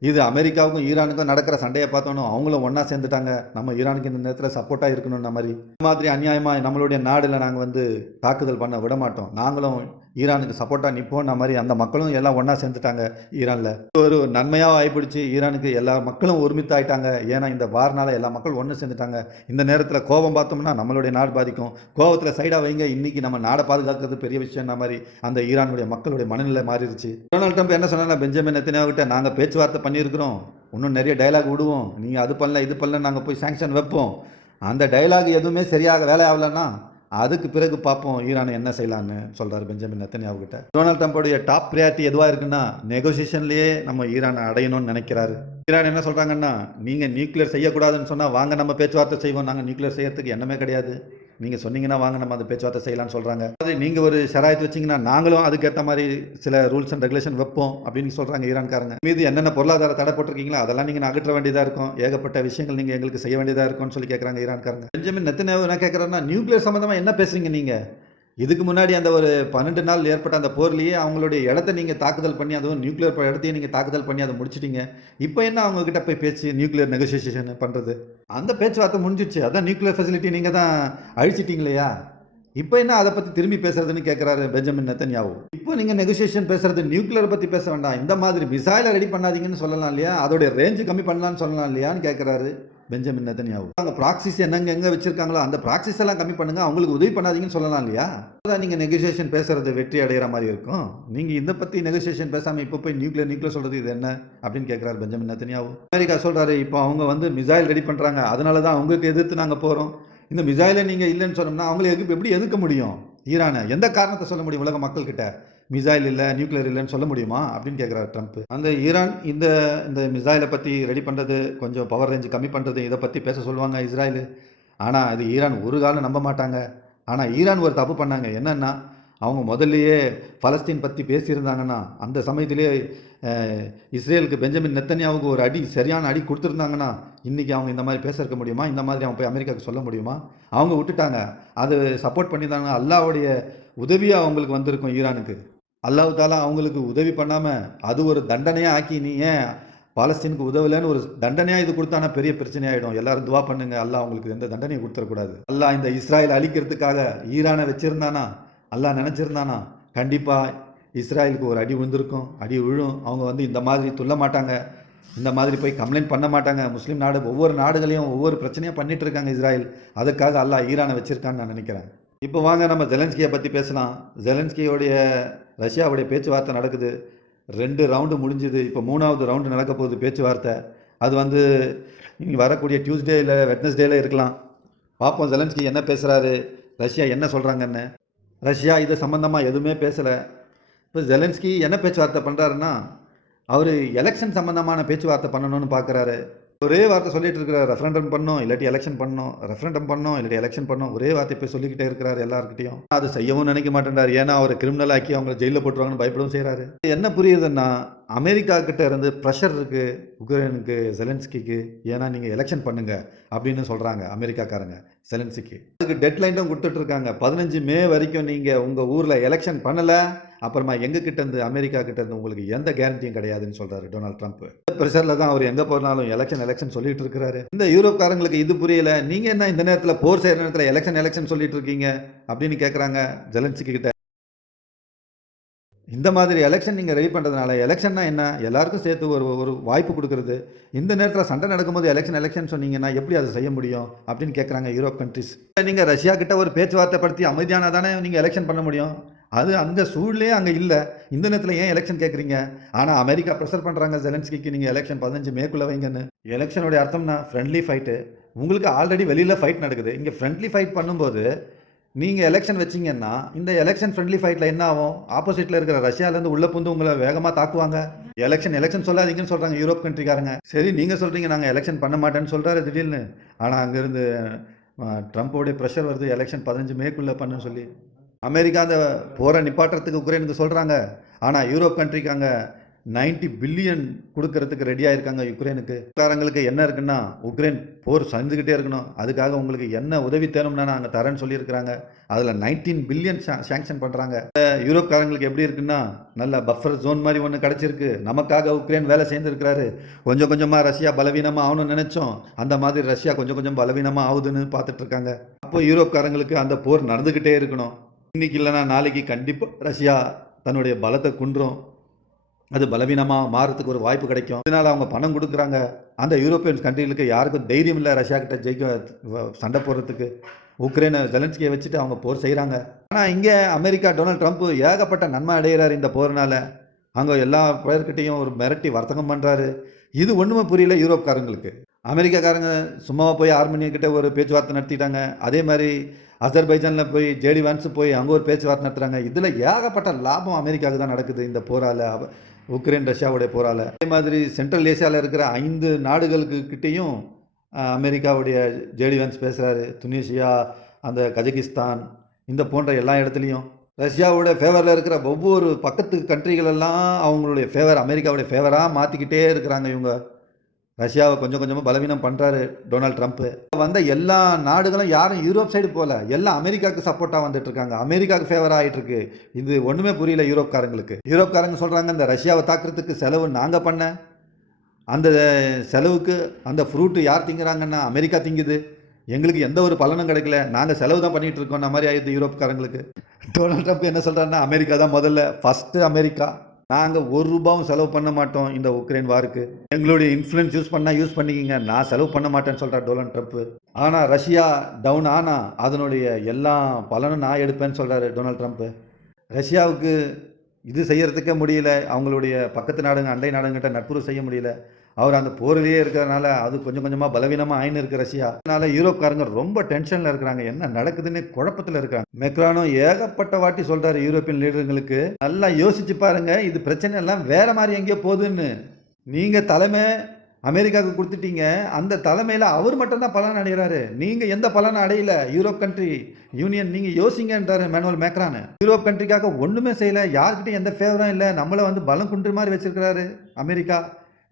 இது அமெரிக்காவுக்கும் ஈரானுக்கும் நடக்கிற சண்டையை பார்த்தோன்னு அவங்களும் ஒன்றா சேர்ந்துட்டாங்க. நம்ம ஈரானுக்கு இந்த நேரத்தில் சப்போர்ட்டாக இருக்கணும்ன மாதிரி. இந்த மாதிரி அநியாயமாக நம்மளுடைய நாடில் நாங்கள் வந்து தாக்குதல் பண்ண விட மாட்டோம். நாங்களும் ஈரானுக்கு சப்போர்ட்டாக நிற்போம்ன மாதிரி அந்த மக்களும் எல்லாம் ஒன்றா சேர்ந்துட்டாங்க ஈரானில். ஒரு நன்மையாக ஆயிப்பிடிச்சு ஈரானுக்கு எல்லா மக்களும் ஒருமித்த ஆகிட்டாங்க ஏன்னா இந்த வாரனால் எல்லா மக்களும் ஒன்று சேர்ந்துட்டாங்க. இந்த நேரத்தில் கோபம் பார்த்தோம்னா நம்மளுடைய நாடு பாதிக்கும். கோபத்தில் சைடாக வைங்க. இன்னைக்கு நம்ம நாடை பாதுகாக்கிறது பெரிய விஷயம்னா மாதிரி அந்த ஈரானுடைய மக்களுடைய மனநிலை மாறிடுச்சு. டொனால்ட் ட்ரம்ப் என்ன சொன்னாங்க பெஞ்சமின் எத்தனையாவிட்ட நாங்கள் பேச்சுவார்த்தை பண்ணியிருக்கிறோம். இன்னும் நிறைய டயலாக் விடுவோம். நீங்கள் அது பண்ணல இது பண்ணல நாங்கள் போய் சேங்ஷன் வைப்போம். அந்த டயலாக் எதுவுமே சரியாக வேலை ஆகலைன்னா அதுக்கு பிறகு பார்ப்போம் ஈரான் என்ன செய்யலான்னு சொல்கிறார் பெஞ்சமின் நெத்தனியாவு கிட்ட. டொனால்ட் ட்ரம்ப்போடைய டாப் ப்ரியாரிட்டி எதுவாக இருக்குன்னா நெகோசியேஷன்லேயே நம்ம ஈரானை அடையணும்னு நினைக்கிறாரு. ஈரான் என்ன சொல்கிறாங்கன்னா நீங்கள் நியூக்ளியர் செய்யக்கூடாதுன்னு சொன்னால் வாங்க நம்ம பேச்சுவார்த்தை செய்வோம். நாங்கள் நியூக்ளியர் செய்யறதுக்கு எண்ணமே கிடையாது. நீங்கள் சொன்னீங்கன்னா வாங்க நம்ம அந்த பேச்சுவார்த்தை செய்யலாம்னு சொல்கிறாங்க அது நீங்கள் ஒரு ஷராயத்து வச்சிங்கன்னா நாங்களும் அதுக்கேற்ற மாதிரி சில ரூல்ஸ் அண்ட் ரெகுலேஷன் வைப்போம் அப்படின்னு சொல்கிறாங்க ஈரான்காரங்க. மீது என்னென்ன பொருளாதார தடை போட்டிருக்கீங்களோ அதெல்லாம் நீங்கள் அகற்ற வேண்டியதாக இருக்கும். ஏகப்பட்ட விஷயங்கள் நீங்கள் எங்களுக்கு செய்ய வேண்டியதாக இருக்கும்னு சொல்லி கேட்குறாங்க ஈரான்காரங்க. பெஞ்சமின் நெத்தனேவு என்ன கேட்குறாருன்னா நியூக்ளியர் சம்மந்தமாக என்ன பேசுறீங்க நீங்கள் இதுக்கு முன்னாடி அந்த ஒரு பன்னெண்டு நாள் ஏற்பட்ட அந்த போர்லேயே அவங்களுடைய இடத்த நீங்கள் தாக்குதல் பண்ணி அதுவும் நியூக்ளியர் இடத்தையும் நீங்கள் தாக்குதல் பண்ணி அதை முடிச்சிட்டிங்க. இப்போ என்ன அவங்கக்கிட்ட போய் பேச்சு நியூக்ளியர் நெகோசியேஷன் பண்ணுறது அந்த பேச்சுவார்த்தை முடிஞ்சிடுச்சு. அதான் நியூக்ளியர் ஃபெசிலிட்டி நீங்கள் தான் அழிச்சிட்டிங்க இல்லையா இப்போ என்ன அதை பற்றி திரும்பி பேசுறதுன்னு கேட்குறாரு பெஞ்சமின் நெத்தன்யாவு. இப்போ நீங்கள் நெகோசியேஷன் பேசுறது நியூக்ளியர் பற்றி பேச வேண்டாம். இந்த மாதிரி மிசைலை ரெடி பண்ணாதீங்கன்னு சொல்லலாம் இல்லையா? அதோடைய ரேஞ்சு கம்மி பண்ணலான்னு சொல்லலாம் இல்லையான்னு கேட்குறாரு பெஞ்சமின் நெத்தன்யாவு. அங்கே ப்ராக்சிஸ் என்னங்க எங்கே வச்சிருக்காங்களோ அந்த ப்ராக்சிஸ் எல்லாம் கம்மி பண்ணுங்கள் அவங்களுக்கு உதவி பண்ணாதீங்கன்னு சொல்லலாம் இல்லையா? அதான் நீங்கள் நெகோசியேஷன் பேசுகிறது வெற்றி அடைகிற மாதிரி இருக்கும். நீங்கள் இதை பற்றி நெகோசியேஷன் பேசாமல் இப்போ போய் நியூக்ளியர் நியூக்ளியர் சொல்கிறது இது என்ன? அப்படின்னு கேட்குறாரு பெஞ்சமின் நெத்தன்யாவு. அமெரிக்கா சொல்கிறாரு இப்போ அவங்க வந்து மிசைல் ரெடி பண்ணுறாங்க அதனால தான் அவங்களுக்கு எதிர்த்து நாங்கள் போகிறோம் இந்த மிசைலை நீங்கள் இல்லைன்னு சொன்னோம்னா அவங்களை எதுக்கு எப்படி எதிர்க்க முடியும்? ஈரானை. எந்த காரணத்தை சொல்ல முடியும் உலக மக்கள்கிட்ட? மிசைல் இல்லை நியூக்ளியர் இல்லைன்னு சொல்ல முடியுமா அப்படின்னு கேட்குறாரு ட்ரம்ப். அந்த ஈரான் இந்த இந்த மிசைலை பற்றி ரெடி பண்ணுறது கொஞ்சம் பவர் ரேஞ்சு கம்மி பண்ணுறது இதை பற்றி பேச சொல்லுவாங்க இஸ்ராயல் ஆனால் அது ஈரான் ஒரு காலம் நம்ப மாட்டாங்க. ஆனால் ஈரான் ஒரு தப்பு பண்ணாங்க. என்னன்னா அவங்க முதல்லையே பலஸ்தீன் பற்றி பேசியிருந்தாங்கன்னா அந்த சமயத்திலே இஸ்ரேலுக்கு பெஞ்சமின் நெத்தனியாவுக்கு ஒரு அடி சரியான அடி கொடுத்துருந்தாங்கன்னா இன்றைக்கி அவங்க இந்த மாதிரி பேச இருக்க முடியுமா? இந்த மாதிரி அவங்க போய் அமெரிக்காவுக்கு சொல்ல முடியுமா? அவங்க விட்டுட்டாங்க. அது சப்போர்ட் பண்ணியிருந்தாங்க அல்லாவுடைய உதவியாக அவங்களுக்கு வந்திருக்கும் ஈரானுக்கு. அல்லாஹ் தாலா அவங்களுக்கு உதவி பண்ணாமல் அது ஒரு தண்டனையாக ஆக்கி நீ ஏன் பாலஸ்தீனுக்கு உதவலைன்னு ஒரு தண்டனையாக இது கொடுத்தானா பெரிய பிரச்சனையாயிடும். எல்லாரும் துவா பண்ணுங்க. அல்லாஹ் அவங்களுக்கு எந்த தண்டனையும் கொடுத்துடக்கூடாது அல்லாஹ் இந்த இஸ்ராயல் அழிக்கிறதுக்காக ஈரானை வச்சுருந்தானா? அல்லாஹ் நினச்சிருந்தானா? கண்டிப்பாக இஸ்ராயலுக்கு ஒரு அடி விழுந்திருக்கும். அடி விழும். அவங்க வந்து இந்த மாதிரி துள்ள மாட்டாங்க. இந்த மாதிரி போய் கம்ப்ளைண்ட் பண்ண மாட்டாங்க. முஸ்லீம் நாடு ஒவ்வொரு நாடுகளையும் ஒவ்வொரு பிரச்சனையாக பண்ணிகிட்டு இருக்காங்க இஸ்ராயல். அதுக்காக அல்லாஹ் ஈரானை வச்சுருக்கான்னு நான் நினைக்கிறேன். இப்போ வாங்க நம்ம ஜெலன்ஸ்கியை பற்றி பேசலாம். ஜெலன்ஸ்கியோடைய ரஷ்யாவுடைய பேச்சுவார்த்தை நடக்குது. ரெண்டு ரவுண்டு முடிஞ்சுது. இப்போ மூணாவது ரவுண்டு நடக்க போகுது பேச்சுவார்த்தை. அது வந்து இங்கே வரக்கூடிய டியூஸ்டே இல்லை வெட்னஸ்டேல இருக்கலாம். பார்ப்போம் ஜெலன்ஸ்கி என்ன பேசுகிறாரு ரஷ்யா என்ன சொல்கிறாங்கன்னு ரஷ்யா இது சம்மந்தமாக எதுவுமே பேசலை. இப்போ ஜெலன்ஸ்கி என்ன பேச்சுவார்த்தை பண்ணுறாருன்னா அவர் எலெக்ஷன் சம்மந்தமான பேச்சுவார்த்தை பண்ணணும்னு பார்க்குறாரு. ஒரே வார்த்தை சொல்லிட்டு இருக்கிறார் ரெஃபரண்டம் பண்ணோம் இல்லாட்டி எலெக்ஷன் பண்ணோம் ரெஃபரண்டம் பண்ணோம் இல்லாட்டி எலெக்ஷன் பண்ணோம் ஒரே வார்த்தை போய் சொல்லிக்கிட்டே இருக்கிறார் எல்லாருக்கிட்டையும் அது செய்யவும் நினைக்க மாட்டேன்றார் ஏன்னா அவர் கிரிமினல் ஆக்கி அவங்களை ஜெயிலில் போட்டுருவாங்கன்னு பயப்படவும் செய்கிறாரு என்ன புரியுதுன்னா அமெரிக்கா இருந்து ப்ரெஷர் இருக்குது உக்ரைனுக்கு செலன்ஸ்கிக்கு ஏன்னா நீங்கள் எலெக்ஷன் பண்ணுங்கள் அப்படின்னு சொல்கிறாங்க அமெரிக்காக்காரங்க செலன்ஸ்கிக்கு அதுக்கு டெட்லைனும் கொடுத்துட்ருக்காங்க. பதினஞ்சு மே வரைக்கும் நீங்கள் உங்கள் ஊரில் எலெக்ஷன் பண்ணலை அப்புறமா எங்க கிட்ட இருந்து அமெரிக்கா கிட்ட இருந்து உங்களுக்கு எந்த கேரண்டியும் கிடையாதுன்னு சொல்கிறார் டொனால்ட் ட்ரம்ப். ப்ரெஷரில் தான் அவர் எங்கே போனாலும் எலெக்ஷன் எலெக்ஷன் சொல்லிட்டு இருக்கிறாரு இந்த யூரோப்காரங்களுக்கு இது புரியல நீங்கள் என்ன இந்த நேரத்தில் போர் செய்கிற நேரத்தில் எலெக்ஷன் எலெக்ஷன் சொல்லிட்டு இருக்கீங்க அப்படின்னு கேட்குறாங்க ஜெலன்ஸ்கி கிட்ட. இந்த மாதிரி எலெக்ஷன் நீங்கள் ரெடி பண்ணுறதுனால எலெக்ஷன்னா என்ன? எல்லாருக்கும் சேர்த்து ஒரு ஒரு வாய்ப்பு கொடுக்குறது. இந்த நேரத்தில் சண்டை நடக்கும்போது எலெக்ஷன் எலெக்ஷன் சொன்னீங்கன்னா எப்படி அதை செய்ய முடியும்? அப்படின்னு கேட்குறாங்க யூரோப் கண்ட்ரிஸ் நீங்கள் ரஷ்யா கிட்ட ஒரு பேச்சுவார்த்தை படுத்தி அமைதியான தானே நீங்கள் எலெக்ஷன் பண்ண முடியும்? அது அந்த சூழ்நிலையே அங்கே இல்லை. இந்த நேரத்தில் ஏன் எலெக்ஷன் கேட்குறீங்க ஆனால் அமெரிக்கா ப்ரெஷர் பண்ணுறாங்க ஜெலன்ஸ்கிக்கு நீங்கள் எலெக்ஷன் பதினஞ்சு மேக்குள்ளே வைங்கன்னு. எலெக்ஷனுடைய அர்த்தம்னா ஃப்ரெண்ட்லி ஃபைட்டு உங்களுக்கு ஆல்ரெடி வெளியில் ஃபைட் நடக்குது. இங்கே ஃப்ரெண்ட்லி ஃபைட் பண்ணும்போது நீங்கள் எலெக்ஷன் வச்சிங்கன்னா இந்த எலெக்ஷன் ஃப்ரெண்ட்லி ஃபைட்டில் என்ன ஆகும்? ஆப்போசிட்டில் இருக்கிற ரஷ்யாலேருந்து உள்ள புந்து உங்களை வேகமாக தாக்குவாங்க. எலெக்ஷன் எலெக்ஷன் சொல்லாதீங்கன்னு சொல்கிறாங்க யூரோப் கண்ட்ரிக்காரங்க சரி நீங்கள் சொல்கிறீங்க நாங்கள் எலெக்ஷன் பண்ண மாட்டேன்னு சொல்கிறாரு திடீர்னு. ஆனால் அங்கேருந்து ட்ரம்ப்போடைய ப்ரெஷர் வருது எலெக்ஷன் பதினஞ்சு மேக்குள்ளே பண்ணுன்னு சொல்லி. அமெரிக்கா அந்த போரை நிப்பாட்டுறதுக்கு உக்ரைனுக்கு சொல்கிறாங்க ஆனால் யூரோப் கண்ட்ரிக்கு அங்கே நைன்டி பில்லியன் கொடுக்கறதுக்கு ரெடியாக இருக்காங்க யுக்ரைனுக்கு. காரங்களுக்கு என்ன இருக்குன்னா உக்ரைன் போர் சந்திக்கிட்டே இருக்கணும். அதுக்காக உங்களுக்கு என்ன உதவி தேணும்னா நாங்கள் தரேன்னு சொல்லியிருக்கிறாங்க. அதில் நைன்டீன் பில்லியன் சேங்ஷன் பண்ணுறாங்க யூரோப்காரங்களுக்கு எப்படி இருக்குன்னா நல்ல பஃபர் ஜோன் மாதிரி ஒன்று கிடச்சிருக்கு. நமக்காக உக்ரைன் வேலை சேர்ந்துருக்கிறாரு கொஞ்சம் கொஞ்சமாக ரஷ்யா பலவீனமாக ஆகணும்னு நினச்சோம். அந்த மாதிரி ரஷ்யா கொஞ்சம் கொஞ்சம் பலவீனமாக ஆகுதுன்னு பார்த்துட்ருக்காங்க. அப்போ யூரோப்காரங்களுக்கு அந்த போர் நடந்துக்கிட்டே இருக்கணும். இன்றைக்கி இல்லைன்னா நாளைக்கு கண்டிப்பாக ரஷ்யா தன்னுடைய பலத்தை குன்றும். அது பலவீனமாக மாறத்துக்கு ஒரு வாய்ப்பு கிடைக்கும். இதனால் அவங்க பணம் கொடுக்குறாங்க. அந்த யூரோப்பியன் கண்ட்ரிகளுக்கு யாருக்கும் தைரியம் இல்லை ரஷ்யா கிட்ட ஜெயிக்க சண்டை போடுறதுக்கு. உக்ரைனை ஜெலன்ஸ்கியை வச்சுட்டு அவங்க போர் செய்கிறாங்க ஆனால் இங்கே அமெரிக்கா டொனால்ட் ட்ரம்ப் ஏகப்பட்ட நன்மை அடைகிறார் இந்த போர்னால். அங்கே எல்லா பேர்கிட்டையும் ஒரு மிரட்டி வர்த்தகம் பண்ணுறாரு இது ஒன்றுமே புரியல யூரோப்காரங்களுக்கு. அமெரிக்காக்காரங்க சும்மாவா போய் ஆர்மேனியா கிட்ட ஒரு பேச்சுவார்த்தை நடத்திட்டாங்க. அதே மாதிரி அசர்பைஜானில் போய் ஜேடி வான்ஸ் போய் அங்கே ஒரு பேச்சுவார்த்தை நடத்துகிறாங்க இதில் ஏகப்பட்ட லாபம் அமெரிக்காவுக்கு தான் நடக்குது இந்த போரால். அவ- உக்ரைன் ரஷ்யாவுடைய போரால். அதே மாதிரி சென்ட்ரல் ஏசியாவில் இருக்கிற ஐந்து நாடுகளுக்கு கிட்டேயும் அமெரிக்காவுடைய ஜேடிவன்ஸ் பேசுகிறாரு துனிசியா அந்த கஜகிஸ்தான் இந்த போன்ற எல்லா இடத்துலையும். ரஷ்யாவோட ஃபேவரில் இருக்கிற ஒவ்வொரு பக்கத்து கண்ட்ரிகள் எல்லாம் அவங்களுடைய ஃபேவர் அமெரிக்காவுடைய ஃபேவராக மாற்றிக்கிட்டே இருக்கிறாங்க இவங்க. ரஷ்யாவை கொஞ்சம் கொஞ்சமாக பலவீனம் பண்ணுறாரு டொனால்ட் ட்ரம்ப்பு வந்த எல்லா நாடுகளும் யாரும் யூரோப் சைடு போகல எல்லாம் அமெரிக்காவுக்கு சப்போர்ட்டாக வந்துட்டு இருக்காங்க. அமெரிக்காவுக்கு ஃபேவர் ஆகிட்டு இருக்கு. இது ஒன்றுமே புரியல யூரோப்காரங்களுக்கு. யூரோப்காரங்க சொல்கிறாங்க இந்த ரஷ்யாவை தாக்குறதுக்கு செலவு நாங்கள் பண்ண. அந்த செலவுக்கு அந்த ஃப்ரூட்டு யார் திங்குறாங்கன்னா அமெரிக்கா திங்குது. எங்களுக்கு எந்த ஒரு பலனும் கிடைக்கல. நாங்கள் செலவு தான் பண்ணிகிட்டு இருக்கோம் அந்த மாதிரி ஆயிடுது யூரோப்காரங்களுக்கு. டொனால்ட் ட்ரம்ப் என்ன சொல்கிறாருன்னா அமெரிக்கா தான் முதல்ல ஃபஸ்ட்டு அமெரிக்கா. நாங்கள் ஒரு ரூபாவும் செலவு பண்ண மாட்டோம் இந்த உக்ரைன் வாருக்கு. எங்களுடைய இன்ஃப்ளூயன்ஸ் யூஸ் பண்ணால் யூஸ் பண்ணிக்கிங்க. நான் செலவு பண்ண மாட்டேன்னு சொல்கிறார் டொனால்ட் ட்ரம்ப். ஆனால் ரஷ்யா டவுன் ஆனால் அதனுடைய எல்லா பலனும் நான் எடுப்பேன்னு சொல்கிறாரு டொனால்ட் ட்ரம்ப்பு ரஷ்யாவுக்கு இது செய்கிறதுக்கே முடியல. அவங்களுடைய பக்கத்து நாடுங்க அண்டை நாடுங்கிட்ட நட்புறவு செய்ய முடியல. அவர் அந்த போரிலேயே இருக்கிறதுனால அது கொஞ்சம் கொஞ்சமாக பலவீனமாக ஆயின்னு இருக்கு ரஷ்யா. அதனால யூரோப்காரங்க ரொம்ப டென்ஷனில் இருக்கிறாங்க. என்ன நடக்குதுன்னு குழப்பத்தில் இருக்காங்க. மெக்ரானும் ஏகப்பட்ட வாட்டி சொல்கிறாரு யூரோப்பியன் லீடருங்களுக்கு நல்லா யோசிச்சு பாருங்க இது பிரச்சனை எல்லாம் வேற மாதிரி எங்கேயோ போகுதுன்னு. நீங்கள் தலைமை அமெரிக்காவுக்கு கொடுத்துட்டீங்க. அந்த தலைமையில் அவர் மட்டும்தான் பலன் அடைகிறாரு. நீங்கள் எந்த பலனும் அடையல. யூரோப் கண்ட்ரி யூனியன் நீங்கள் யோசிங்கன்றாரு மேனுவல் மேக்ரானு. யூரோப் கண்ட்ரிக்காக ஒன்றுமே செய்யலை. யார்கிட்டையும் எந்த ஃபேவரும் இல்லை. நம்மளை வந்து பலம் குன்று மாதிரி வச்சிருக்கிறாரு அமெரிக்கா.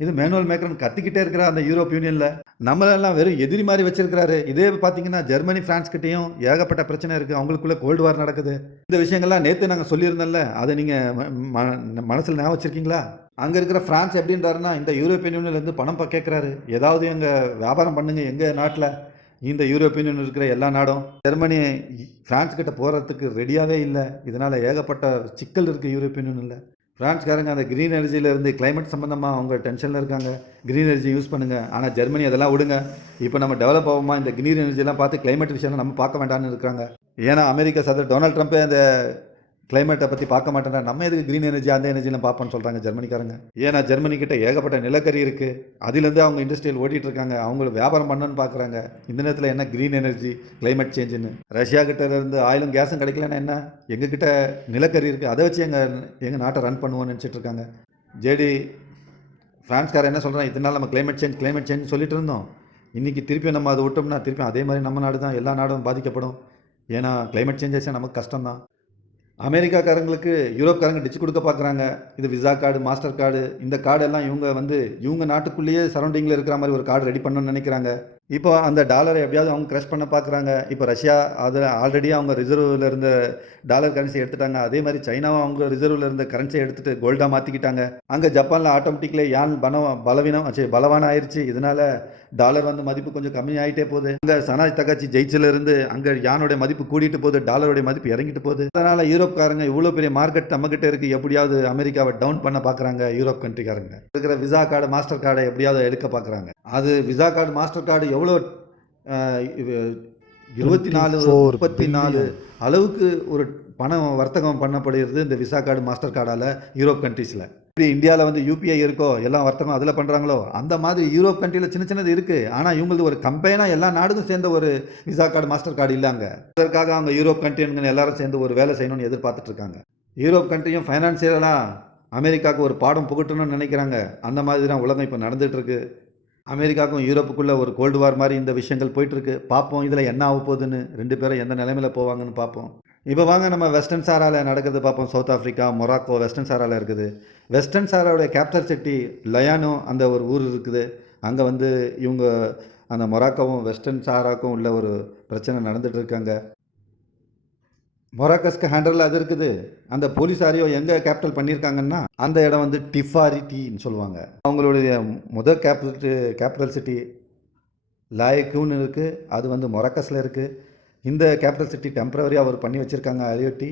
இது மேனுவல் மேக்ரன் கத்திக்கிட்டே இருக்கிறார் அந்த யூரோப் யூனியனில். நம்மளெல்லாம் வெறும் எதிரி மாதிரி வச்சிருக்கிறாரு. இதே பார்த்தீங்கன்னா ஜெர்மனி ஃப்ரான்ஸ் கிட்டேயும் ஏகப்பட்ட பிரச்சனை இருக்குது அவங்களுக்குள்ள கோல்டு வார் நடக்குது. இந்த விஷயங்கள்லாம் நேற்று நாங்கள் சொல்லியிருந்தோம்ல. அதை நீங்கள் மனசில் ஞாபகம் வச்சுருக்கீங்களா? அங்கே இருக்கிற ஃப்ரான்ஸ் எப்படின்றாருன்னா இந்த யூரோப்பியன் யூனியன்லேருந்து பணம் கேட்குறாரு ஏதாவது எங்கள் வியாபாரம் பண்ணுங்கள் எங்கள் நாட்டில். இந்த யூரோப்பியன் யூனியன் இருக்கிற எல்லா நாடும். ஜெர்மனி ஃப்ரான்ஸ் கிட்ட போகிறதுக்கு ரெடியாகவே இல்லை. இதனால் ஏகப்பட்ட சிக்கல் இருக்குது யூரோப்பியன் யூனியனில். ஃப்ரான்ஸ்காரங்க அந்த க்ரீன் எனர்ஜியிலேருந்து கிளைமேட் சம்மந்தமாக அவங்க டென்ஷனில் இருக்காங்க. க்ரீன் எனர்ஜி யூஸ் பண்ணுங்கள் ஆனால் ஜெர்மனி அதெல்லாம் விடுங்க. இப்போ நம்ம டெவலப் ஆகுமா? இந்த க்ரீன் எனர்ஜிலாம் பார்த்து கிளைமேட் விஷயம்லாம் நம்ம பார்க்க வேண்டாம்னு இருக்காங்க ஏன்னா அமெரிக்கா சதர் டொனால்ட் ட்ரம்ப்பே அந்த கிளைமேட்டை பற்றி பார்க்க மாட்டேன் நம்ம எதுக்கு க்ரீன் எனர்ஜி அந்த எனர்ஜிலாம் பார்ப்போம்னு சொல்கிறாங்க ஜெர்மனிக்காரங்க. ஏன்னா ஜெர்மனி கிட்ட ஏகப்பட்ட நிலக்கரி இருக்குது அதுலேருந்து அவங்க இண்டஸ்ட்ரியல் ஓட்டிகிட்டு இருக்காங்க அவங்கள வியாபாரம் பண்ணணும்னு பார்க்குறாங்க. இந்த நேரத்தில் என்ன க்ரீன் எனர்ஜி கிளைமேட் சேஞ்சுன்னு ரஷ்யா கிட்ட இருந்து ஆயிலும் கேஸும் கிடைக்கலன்னா என்ன? எங்ககிட்ட நிலக்கரி இருக்குது அதை வச்சு எங்கள் எங்கள் நாட்டை ரன் பண்ணுவோம்னு நினச்சிட்டு இருக்காங்க. ஜேடி ஃப்ரான்ஸ்காரர் என்ன சொல்கிறான் இதனால் நம்ம கிளைமேட் சேஞ்ச் கிளைமேட் சேஞ்ச் சொல்லிட்டு இருந்தோம். இன்றைக்கி திருப்பி நம்ம அதை விட்டோம்னா திருப்பி அதே மாதிரி நம்ம நாடு தான் எல்லா நாடும் பாதிக்கப்படும். ஏன்னா கிளைமேட் சேஞ்சஸே நமக்கு நமக்கு கஷ்டம்தான். அமெரிக்காக்காரங்களுக்கு யூரோப்காரங்க டிச்சு கொடுக்க பார்க்குறாங்க இது விசா கார்டு மாஸ்டர் கார்டு இந்த கார்டு எல்லாம் இவங்க வந்து இவங்க நாட்டுக்குள்ளேயே சரௌண்டிங்கில் இருக்கிற மாதிரி ஒரு கார்டு ரெடி பண்ணணும்னு நினைக்கிறாங்க. இப்போ அந்த டாலரை எப்படியாவது அவங்க க்ரஷ் பண்ண பார்க்குறாங்க இப்போ ரஷ்யா அதில் ஆல்ரெடி அவங்க ரிசர்வில் இருந்த டாலர் கரன்சி எடுத்துட்டாங்க. அதே மாதிரி சைனாவும் அவங்க ரிசர்வில் இருந்த கரன்சியை எடுத்துட்டு கோல்டாக மாற்றிக்கிட்டாங்க அங்கே ஜப்பானில் ஆட்டோமேட்டிக்லி யான் பணம் பலவீனம் சரி பலவானம் ஆயிடுச்சு இதனால் டாலர் வந்து மதிப்பு கொஞ்சம் கம்மி ஆகிட்டே போகுது. அங்கே சனாஜ் தகாச்சி ஜெயிச்சில இருந்து அங்கே யானுடைய மதிப்பு கூடிட்டு போகுது டாலருடைய மதிப்பு இறங்கிட்டு போகுது. அதனால யூரோப்காரங்க இவ்வளோ பெரிய மார்க்கெட் நம்மகிட்ட இருக்கு எப்படியாவது அமெரிக்காவை டவுன் பண்ண பார்க்குறாங்க யூரோப் கண்ட்ரிக்காரங்க இருக்கிற விசா கார்டு மாஸ்டர் கார்டை எப்படியாவது எடுக்க பார்க்குறாங்க அது விசா கார்டு மாஸ்டர் கார்டு எவ்வளோ இருபத்தி நாலு 24 முப்பத்தி நாலு அளவுக்கு ஒரு பணம் வர்த்தகம் பண்ணப்படுகிறது இந்த விசா கார்டு மாஸ்டர் கார்டால் யூரோப் கண்ட்ரீஸில் இப்படி இந்தியாவில் வந்து யூபிஐ இருக்கோ எல்லாம் வர்த்தகம் அதில் பண்ணுறாங்களோ அந்த மாதிரி யூரோப் கண்ட்ரியில் சின்ன சின்னது இருக்குது ஆனால் இவங்களுக்கு ஒரு கம்பெனாக எல்லா நாடுக்கும் சேர்ந்த ஒரு விசா கார்டு மாஸ்டர் கார்டு இல்லைங்க அதற்காக அவங்க யூரோப் கண்ட்ரின்னு எல்லாரும் சேர்ந்து ஒரு வேலை செய்யணும்னு எதிர்பார்த்துட்டு இருக்காங்க. யூரோப் கண்ட்ரியும் ஃபைனான்சியலாக அமெரிக்காவுக்கு ஒரு பாடம் புகட்டணும்னு நினைக்கிறாங்க. அந்த மாதிரி தான் உலகம் இப்போ நடந்துகிட்ருக்கு அமெரிக்காவுக்கும் யூரோப்புக்குள்ளே ஒரு கோல்டு வார் மாதிரி இந்த விஷயங்கள் போயிட்டுருக்கு பார்ப்போம் இதில் என்ன ஆக போகுதுன்னு ரெண்டு பேரும் எந்த நிலைமையில போவாங்கன்னு பார்ப்போம். இப்போ வாங்க நம்ம வெஸ்டர்ன் சாராவில் நடக்குது பார்ப்போம். சவுத் ஆஃப்ரிக்கா மொராக்கோ வெஸ்டர்ன் சாராவில் இருக்குது. வெஸ்டர்ன் சாராவுடைய கேப்டர் சிட்டி லயானோ அந்த ஒரு ஊர் இருக்குது. அங்கே வந்து இவங்க அந்த மொராக்கோவும் வெஸ்டர்ன் சாராக்கும் உள்ள ஒரு பிரச்சனை நடந்துகிட்டு இருக்காங்க. மொராக்கஸ்க்கு ஹேண்டரில் அது இருக்குது. அந்த போலீஸாரியோ எங்கே கேபிட்டல் பண்ணியிருக்காங்கன்னா அந்த இடம் வந்து டிஃபாரிட்டின்னு சொல்லுவாங்க. அவங்களுடைய முதல் கேபிட்டல் கேபிட்டல் சிட்டி லாயக்கூன்னு இருக்குது அது வந்து மொராக்கஸில் இருக்குது இந்த கேபிட்டல் சிட்டி டெம்பரவரியாக அவர் பண்ணி வச்சுருக்காங்க அரியோட்டி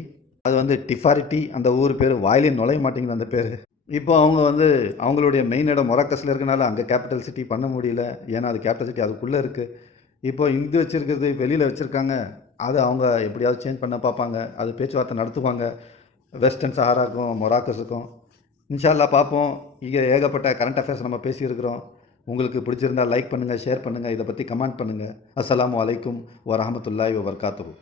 அது வந்து டிஃபாரிட்டி அந்த ஊர் பேர் வாயிலே நுழைய மாட்டேங்குது அந்த பேர். இப்போ அவங்க வந்து அவங்களுடைய மெயின் இடம் மொராக்கஸில் இருக்கனால அங்கே கேபிட்டல் சிட்டி பண்ண முடியல. ஏன்னா அது கேபிட்டல் சிட்டி அதுக்குள்ளே இருக்குது இப்போ இங்கு வச்சுருக்கிறது வெளியில் வச்சுருக்காங்க. அதை அவங்க எப்படியாவது சேஞ்ச் பண்ண பார்ப்பாங்க. அது பேச்சுவார்த்தை நடத்துவாங்க. வெஸ்டர்ன் சஹாராக்கும் மொராக்கஸுக்கும். இன்ஷால்லா பார்ப்போம். இங்கே ஏகப்பட்ட கரண்ட் அஃபேர்ஸ் நம்ம பேசியிருக்கிறோம். உங்களுக்கு பிடிச்சிருந்தா லைக் பண்ணுங்கள் ஷேர் பண்ணுங்கள் இதை பற்றி கமெண்ட் பண்ணுங்கள் அஸ்ஸலாமு அலைக்கும் வரமத்துல்லாய் வபர்காத்துஹு.